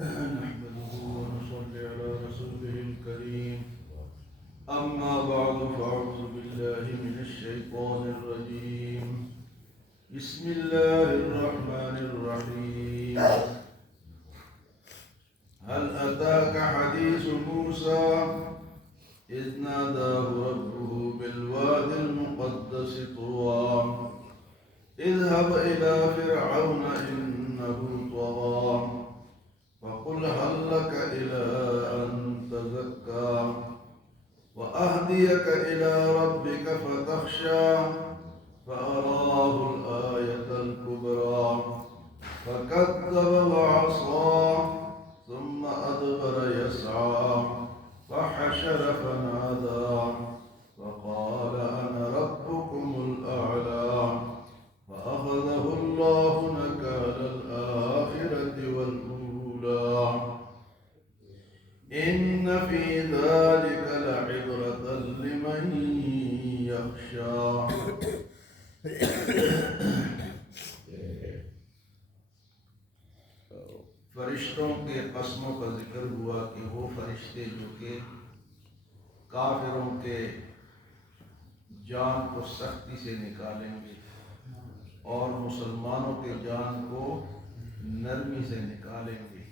نحمده ونصلي على رسوله الكريم. أما بعد فأعوذ بالله من الشيطان الرجيم. بسم الله الرحمن الرحيم. هل أتاك حديث موسى إذ ناداه ربه بالوادي المقدس طوى اذهب إلى فرعون إنه طغى فقل هل لك إلى أن تزكى وأهديك إلى ربك فتخشى فأراه الآية الكبرى فكذب وعصى ثم أدبر يسعى فحشر فنادى فقال أنا ربكم الأعلى فأخذه الله نكال الآخرة والأولى إن في ذلك لعبرة لمن يخشى. فرشتوں کے قسموں کا ذکر ہوا کہ وہ فرشتے جو کہ کافروں کے جان کو سختی سے نکالیں گے اور مسلمانوں کے جان کو نرمی سے نکالیں گے،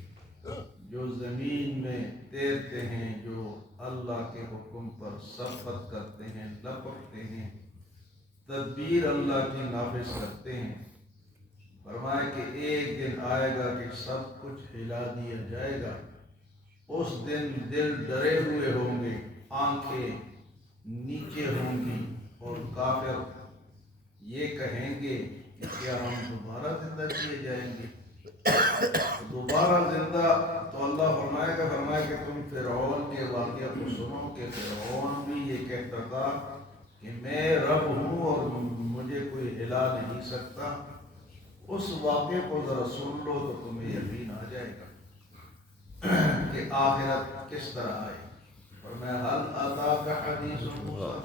جو زمین میں تیرتے ہیں، جو اللہ کے حکم پر سبقت کرتے ہیں، لپکتے ہیں، تدبیر اللہ کی نافذ کرتے ہیں. فرمائے کہ ایک دن آئے گا کہ سب کچھ ہلا دیا جائے گا. اس دن دل ڈرے ہوئے ہوں گے، آنکھیں نیچے ہوں گی، اور کافر یہ کہیں گے کہ کیا ہم دوبارہ زندہ کیے جائیں گے؟ دوبارہ زندہ تو اللہ فرمائے کہ تم فرعون کے واقعہ کو سنو کہ فرعون بھی یہ کہتا تھا کہ میں رب ہوں اور مجھے کوئی ہلا نہیں سکتا. اس واقعے کو ذرا سن لو تو تمہیں یقین آ جائے گا کہ آخرت کس طرح آئے. فرمایا هل أتاك حدیث موسیٰ،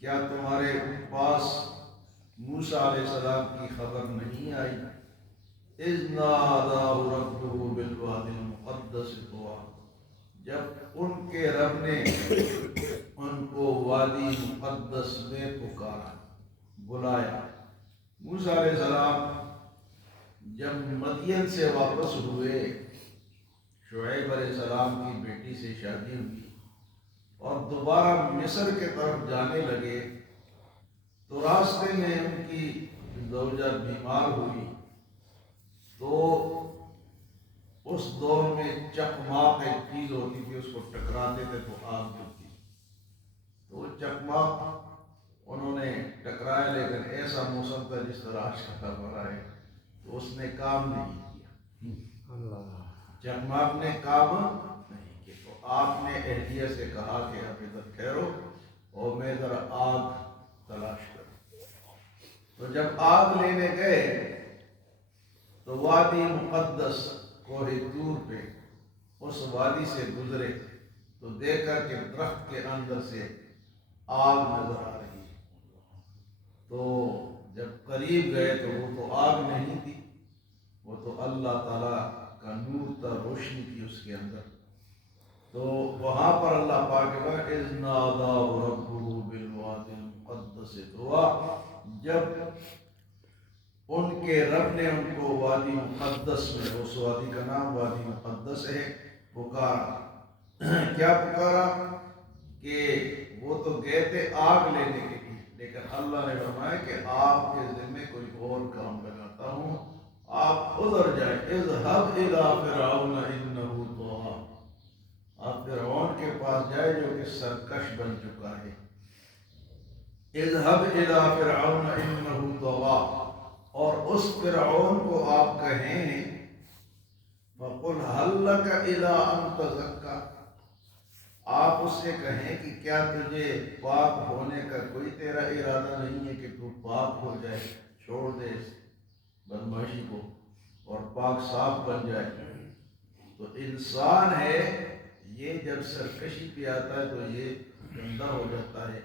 کیا تمہارے پاس موسیٰ علیہ السلام کی خبر نہیں آئی؟ اذ ناداه ربه بالوادی المقدس طوى، جب ان کے رب نے ان کو وادی مقدس میں پکارا، بلایا. موسیٰ علیہ السلام جب مدین سے واپس ہوئے، شعیب علیہ السلام کی بیٹی سے شادی ہوئی اور دوبارہ مصر کے طرف جانے لگے تو راستے میں ان کی زوجہ بیمار ہوئی. تو اس دور میں چکماق ایک چیز ہوتی تھی، اس کو ٹکراتے تھے تو آگ جلتی. تو وہ چکماق انہوں نے ٹکرایا، لیکن ایسا موسم تھا جس طرح آج کا بڑا ہے، تو اس نے کام نہیں کیا. چکماق نے کام نہیں کیا. تو آپ نے اہلیہ سے کہا کہ اب ادھر ٹھہرو اور میں ذرا آگ تلاش کروں. تو جب آگ لینے گئے تو وادی مقدس کوہ طور پہ اس وادی سے گزرے تو دیکھا کہ درخت کے اندر سے آگ نظر آ رہی ہے. تو جب قریب گئے تو وہ تو آگ نہیں تھی، وہ تو اللہ تعالیٰ کا نور تھا، روشنی تھی اس کے اندر. تو وہاں پر اللہ پاک اذ ناداه ربه بالوادی المقدس طوى، جب ان کے رب نے ان کو وادی مقدس میں، اس وادی کا نام وادی مقدس ہے، پکارا. کیا پکارا؟ کہ وہ تو گئے تھے آگ لینے کے لیے، لیکن اللہ نے فرمایا کہ آپ کے ذمے کوئی اور کام لگاتا ہوں، آپ ادھر جائیں. اذهب الى فرعون انه طغى، آپ فرعون کے پاس جائے جو کہ سرکش بن چکا ہے. اذهب الى فرعون انه طغى، اور اس فرعون کو آپ کہیں فقل هل لك الى ان تزكى، آپ اس سے کہیں کہ کیا تجھے پاک ہونے کا کوئی تیرا ارادہ نہیں ہے کہ تو پاک ہو جائے، چھوڑ دے بدمعاشی کو اور پاک صاف بن جائے. تو انسان ہے یہ جب سرکشی پہ آتا ہے تو یہ گندہ ہو جاتا ہے،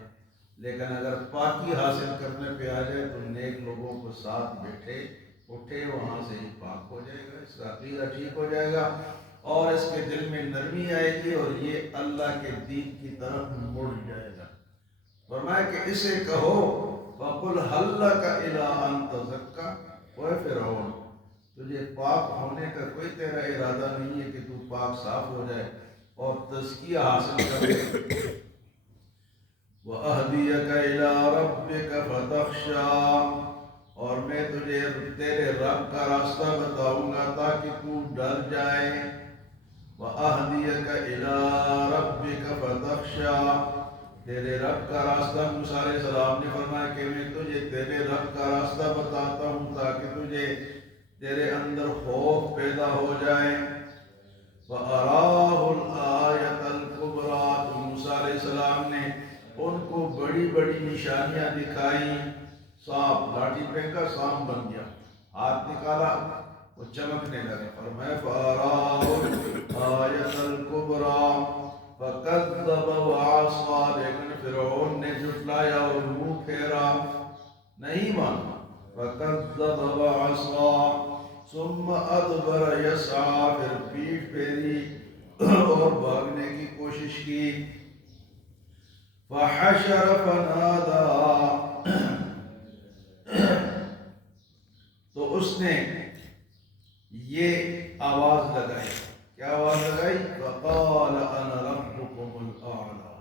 لیکن اگر پاکی حاصل کرنے پہ آ جائے تو نیک لوگوں کو ساتھ بیٹھے اٹھے وہاں سے ہی پاک ہو جائے گا، اس کا عقیدہ ٹھیک ہو جائے گا اور اس کے دل میں نرمی آئے گی اور یہ اللہ کے دین کی طرف مڑ جائے گا۔ فرمایا کہ اسے کہو وَقُلْ هَلْ لَكَ إِلَىٰ أَن تَزَكَّىٰ، اے فرعون تجھے پاک ہونے کا کوئی تیرا ارادہ نہیں ہے کہ تو پاک صاف ہو جائے اور تزکیہ حاصل کر لے۔ وَأَهْدِيَكَ إِلَىٰ رَبِّكَ فَتَخْشَىٰ، اور میں تجھے تیرے رب کا راستہ بتاؤں گا تاکہ تو ڈر جائے۔ وَأَهْدِيَكَ إِلَىٰ رَبِّكَ فَتَخْشَىٰ، تیرے رب کا راستہ موسیٰ علیہ السلام نے فرمایا کہ میں تجھے تیرے رب کا راستہ بتاتا ہوں تاکہ تجھے تیرے اندر خوف پیدا ہو جائے۔ فَأَرَاهُ الْآيَةَ الْكُبْرَىٰ، تو موسیٰ علیہ السلام نے ان کو بڑی بڑی نشانیاں دکھائی۔ سانپ، لاٹھی پھینکا سانپ بن گیا، ہاتھ نکالا وہ چمکنے لگا۔ فرمایا فَأَرَاهُ الْآيَةَ الْكُبْرَىٰ فَكَذَّبَ وَعَصَىٰ، لیکن فرعون نے جھٹلایا اور منہ پھیرا، نہیں مانا۔ فَكَذَّبَ وَعَصَىٰ ثُمَّ أَدْبَرَ يَسْعَىٰ، پھر پیٹھ پھیری اور بھاگنے کی کوشش کی۔ فَحَشَرَ فَنَادَىٰ، تو اس نے یہ آواز لگائی، کیا آواز لگائی؟ وَقَالَ أَنَا رَبُّكُمُ الْأَعْلَىٰ،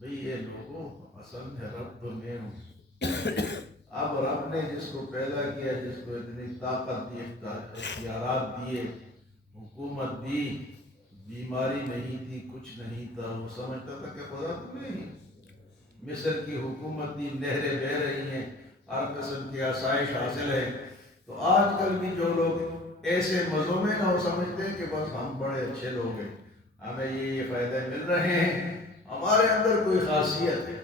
بھئی یہ لوگوں اصل میں رب تو میں ہوں۔ اب رب نے جس کو پیدا کیا، جس کو اتنی طاقت دی، اختیارات دیے، حکومت دی، بیماری نہیں تھی، کچھ نہیں تھا، وہ سمجھتا تھا کہ خدا تو نہیں۔ مصر کی حکومت دی، نہریں بہہ رہی ہیں، ہر قسم کی آسائش حاصل ہے۔ تو آج کل بھی جو لوگ ایسے مزوں میں نہ سمجھتے ہیں کہ بس ہم بڑے اچھے لوگ ہیں، ہمیں یہ فائدے مل رہے ہیں، ہمارے اندر کوئی خاصیت ہے۔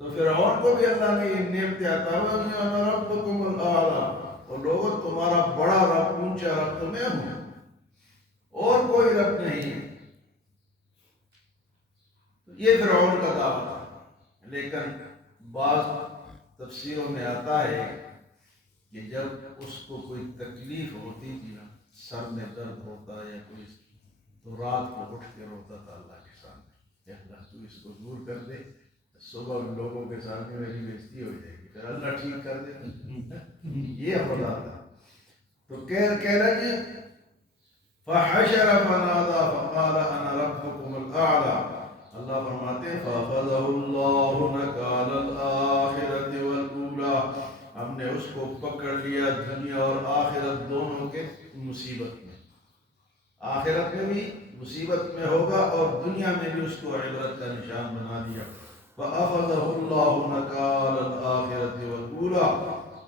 تو فرعون کو بھی اللہ نے یہ نعمت عطا ہوئی، انا ربکم الاعلیٰ، اور لوگوں تمہارا بڑا رب، اونچا رب تو میں ہوں، اور کوئی رب نہیں ہے۔ یہ فرعون کا دعویٰ تھا، لیکن بعض تفسیروں میں آتا ہے کہ جب اس کو کوئی تکلیف ہوتی تھی نا، سر میں درد ہوتا یا کوئی، تو رات کو اٹھ کے روتا تھا اللہ کے سامنے کہ اللہ تو اس کو دور کر دے، صبح لوگوں کے سامنے میری بےزتی ہو جائے گی، پھر اللہ ٹھیک کر دے۔ یہ خدا تھا۔ تو کہہ رہا جی فَحَشَرَ فَنَادَىٰ فَقَالَ أَنَا رَبُّكُمُ الْأَعْلَىٰ، اللہ فرماتے ہیں فَأَخَذَهُ اللَّهُ نَكَالَ الْآخِرَةِ وَالْأُولَىٰ، ہم نے اس کو پکڑ لیا دنیا اور آخرت دونوں کے مصیبت میں، آخرت میں بھی مصیبت میں ہوگا اور دنیا میں بھی اس کو عبرت کا نشان بنا دیا۔ فَأَخَذَهُ اللَّهُ نَكَالَ الْآخِرَةِ وَالْأُولَىٰ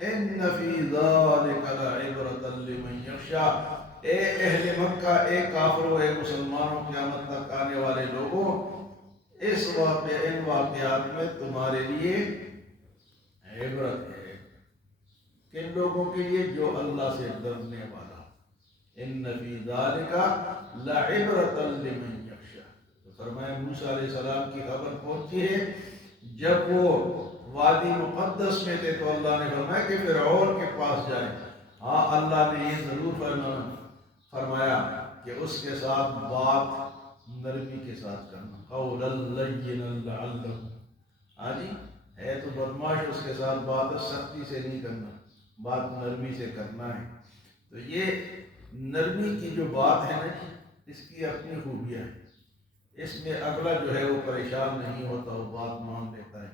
إِنَّ فِي ذَلِكَ لَعِبْرَةً لِمَن يَخْشَىٰ، اے اہل مکہ، اے کافروں، اے مسلمانوں، قیامت تک آنے والے لوگوں، اس ان واقعات میں تمہارے لیے عبرت ہے۔ کن لوگوں کے لیے؟ جو اللہ سے ڈرنے والا۔ ان فی ذالک لعبرۃ لمن یخشی، تو فرمایا موسیٰ علیہ السلام کی خبر پہنچی ہے جب وہ وادی مقدس میں تھے تو اللہ نے فرمایا کہ فرعون کے پاس جائیں۔ ہاں اللہ نے یہ ضرور فرمایا کہ اس کے ساتھ بات نرمی کے ساتھ کرنا، قولا لینا لعلہ، ہاں جی ہے تو بدماش، اس کے ساتھ بات سختی سے نہیں کرنا، بات نرمی سے کرنا ہے۔ تو یہ نرمی کی جو بات ہے نا جی، اس کی اپنی خوبیاں ہیں، اس میں اگلا جو ہے وہ پریشان نہیں ہوتا، وہ بات مان لیتا ہے۔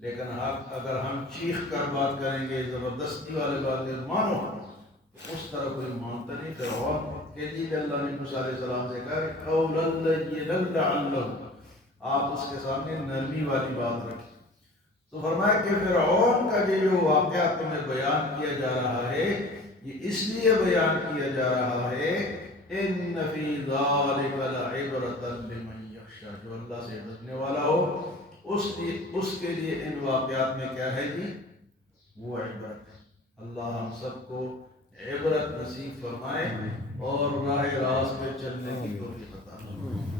لیکن اگر ہم چیخ کر بات کریں گے، زبردستی والے بات ہے مانو، اس طرح کوئی مانتا نہیں۔ فرعون کے لیے اللہ نے موسیٰ علیہ السلام سے کہا کہ قولا لینا لعلہ، آپ اس کے سامنے نرمی والی بات رکھیں۔ تو فرمایا کہ فرعون کا یہ جو واقعہ تمہیں بیان کیا جا رہا ہے، یہ اس لیے بیان کیا جا رہا ہے ان فی ذالک لعبرۃ لمن یخشی، جو اللہ سے ڈرنے والا ہو اس کے لیے ان واقعات میں کیا ہے جی؟ وہ عبرت ہے۔ اللہ ہم سب کو عبرت نصیب فرمائے اور راہ راست پہ چلنے کی توفیق عطا فرمائے۔